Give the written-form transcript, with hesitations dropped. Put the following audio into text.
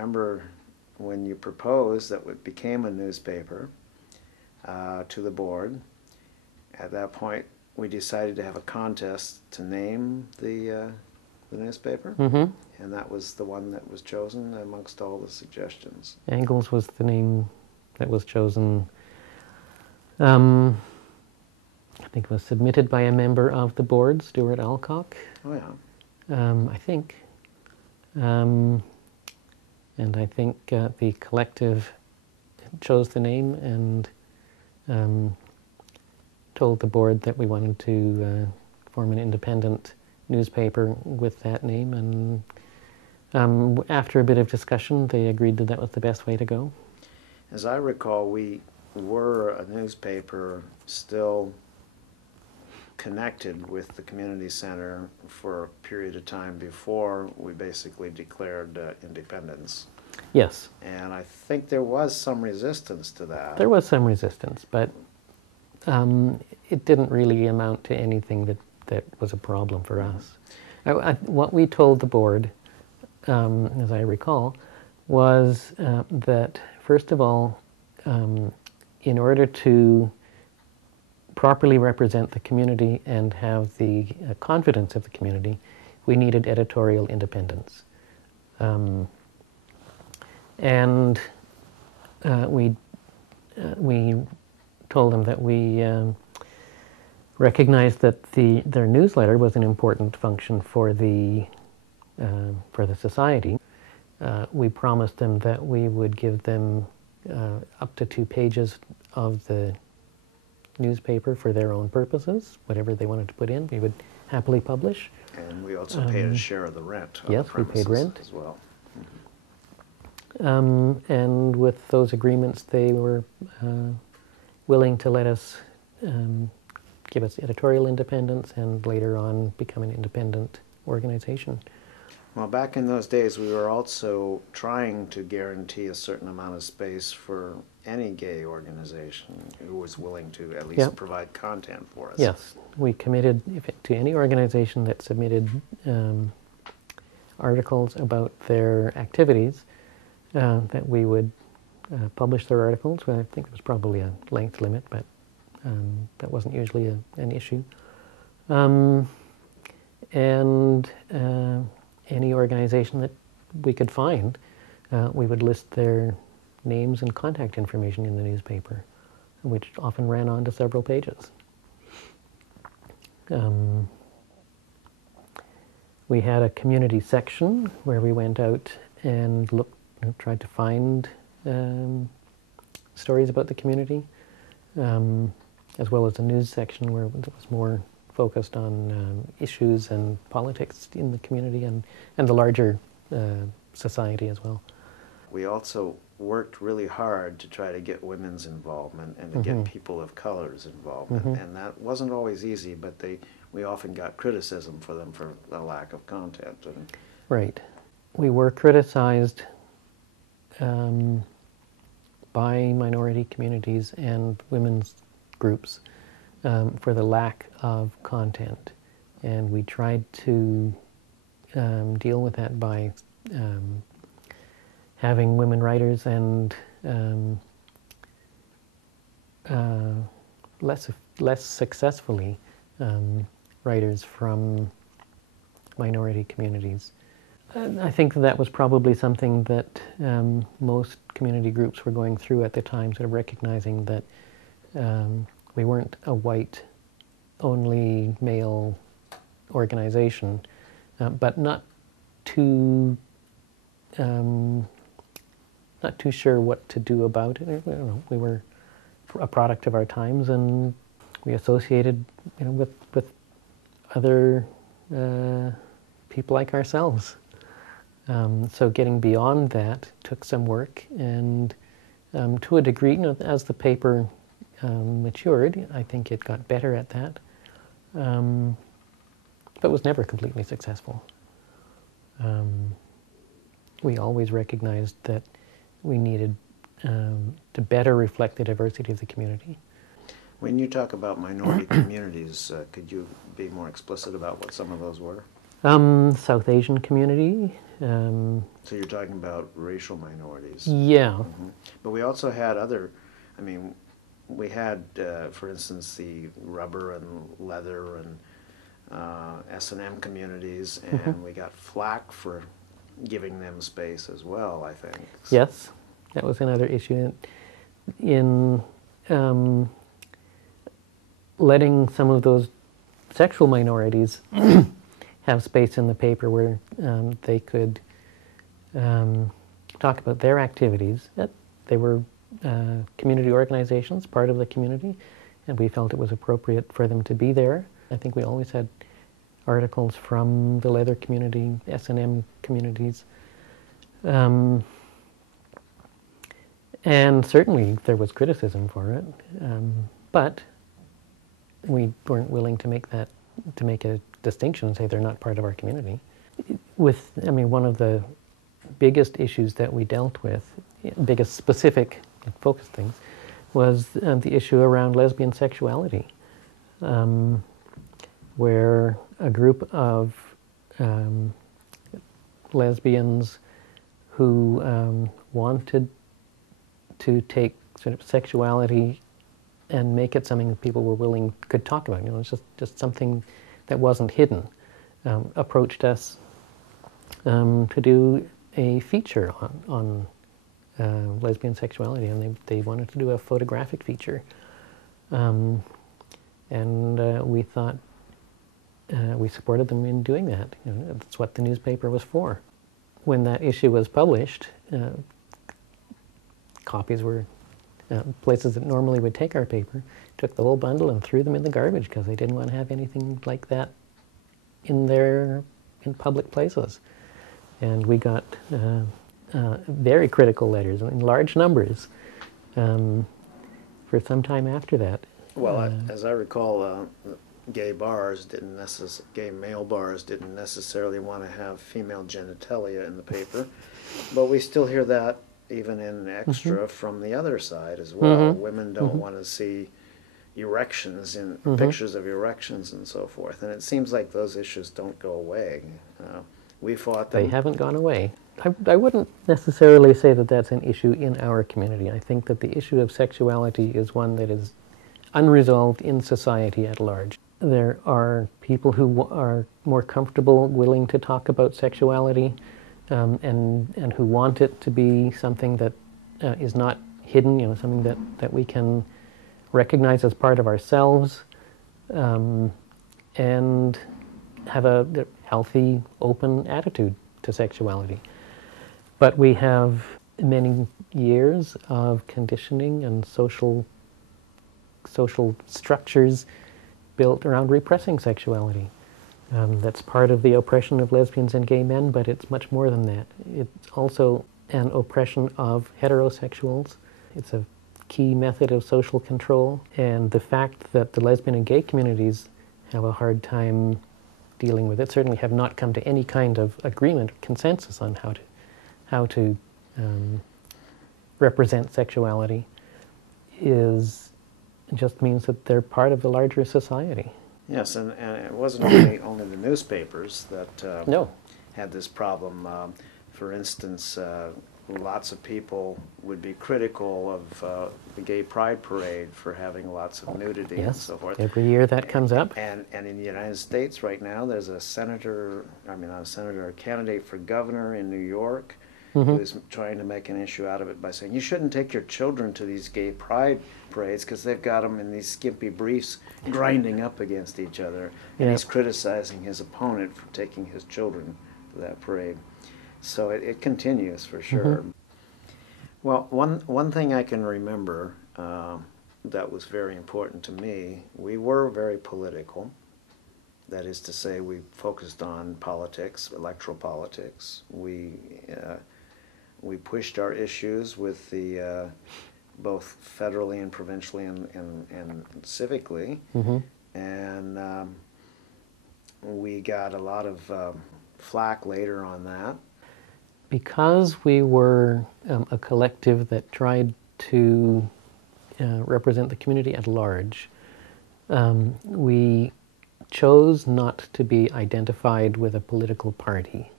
remember when you proposed that it became a newspaper to the board. At that point, we decided to have a contest to name the newspaper, and that was the one that was chosen amongst all the suggestions. Angles was the name that was chosen. I think it was submitted by a member of the board, Stuart Alcock. Oh yeah. I think. And I think the collective chose the name and told the board that we wanted to form an independent newspaper with that name, and after a bit of discussion they agreed that that was the best way to go. As I recall, we were a newspaper still connected with the community center for a period of time before we basically declared independence. Yes. And I think there was some resistance to that. There was some resistance, but it didn't really amount to anything that was a problem for us. What we told the board, as I recall, was that, first of all, in order to properly represent the community and have the confidence of the community, we needed editorial independence. And we told them that we recognized that their newsletter was an important function for the society. We promised them that we would give them up to 2 pages of the newspaper for their own purposes. Whatever they wanted to put in, we would happily publish. And we also paid a share of the rent. Yes, we paid rent as well. And with those agreements, they were willing to let us give us editorial independence and later on become an independent organization. Well, back in those days, we were also trying to guarantee a certain amount of space for any gay organization who was willing to at least provide content for us. Yes, we committed to any organization that submitted articles about their activities that we would publish their articles. Well, I think there was probably a length limit, but that wasn't usually an issue. And any organization that we could find, we would list their names and contact information in the newspaper, which often ran on to several pages. We had a community section where we went out and tried to find stories about the community, as well as a news section where it was more focused on issues and politics in the community and the larger society as well. We also worked really hard to try to get women's involvement and to get people of color's involvement, and that wasn't always easy, but we often got criticism for them for a lack of content. Right. We were criticized by minority communities and women's groups for the lack of content, and we tried to deal with that by having women writers and less successfully writers from minority communities. I think that was probably something that most community groups were going through at the time, sort of recognizing that we weren't a white-only male organization, but not too sure what to do about it. I don't know, we were a product of our times, and we associated, with other people like ourselves. So getting beyond that took some work, and to a degree, as the paper matured, I think it got better at that, but was never completely successful. We always recognized that we needed to better reflect the diversity of the community. When you talk about minority communities, could you be more explicit about what some of those were? South Asian community. So you're talking about racial minorities. Yeah. But we also had other, I mean, we had, for instance, the rubber and leather and S&M communities, and we got flack for giving them space as well, I think. Yes, that was another issue in letting some of those sexual minorities have space in the paper where they could talk about their activities. They were community organizations, part of the community, and we felt it was appropriate for them to be there. I think we always had articles from the leather community, S&M communities. And certainly there was criticism for it, but we weren't willing to make a distinction and say they're not part of our community. One of the biggest issues that we dealt with, biggest specific focus things, was the issue around lesbian sexuality, where a group of lesbians who wanted to take sort of sexuality and make it something that people could talk about. It's just something that wasn't hidden. Approached us to do a feature on lesbian sexuality, and they wanted to do a photographic feature. And we thought we supported them in doing that. That's what the newspaper was for. When that issue was published, copies were places that normally would take our paper took the whole bundle and threw them in the garbage because they didn't want to have anything like that in public places. And we got very critical letters in large numbers for some time after that. Well, as I recall, gay male bars didn't necessarily want to have female genitalia in the paper, but we still hear that even in extra from the other side as well. Women don't want to see erections in pictures of erections and so forth, and it seems like those issues don't go away. We fought them. They haven't gone away. I wouldn't necessarily say that that's an issue in our community. I think that the issue of sexuality is one that is unresolved in society at large. There are people who are more comfortable, willing to talk about sexuality, and who want it to be something that is not hidden, something that we can recognize as part of ourselves, and have a healthy, open attitude to sexuality. But we have many years of conditioning and social structures built around repressing sexuality. That's part of the oppression of lesbians and gay men, but it's much more than that. It's also an oppression of heterosexuals. It's a key method of social control, and the fact that the lesbian and gay communities have a hard time dealing with it, certainly have not come to any kind of agreement or consensus on how to represent sexuality, just means that they're part of the larger society. Yes, and it wasn't only the newspapers that had this problem. For instance, lots of people would be critical of the Gay Pride Parade for having lots of nudity and so forth. Every year that comes up. And in the United States right now, there's a candidate for governor in New York who is trying to make an issue out of it by saying, you shouldn't take your children to these gay pride parades because they've got them in these skimpy briefs grinding up against each other. And he's criticizing his opponent for taking his children to that parade. So it continues for sure. Well, one thing I can remember that was very important to me, we were very political. That is to say, we focused on politics, electoral politics. We pushed our issues with the both federally and provincially and civically, and we got a lot of flack later on that. Because we were a collective that tried to represent the community at large, we chose not to be identified with a political party.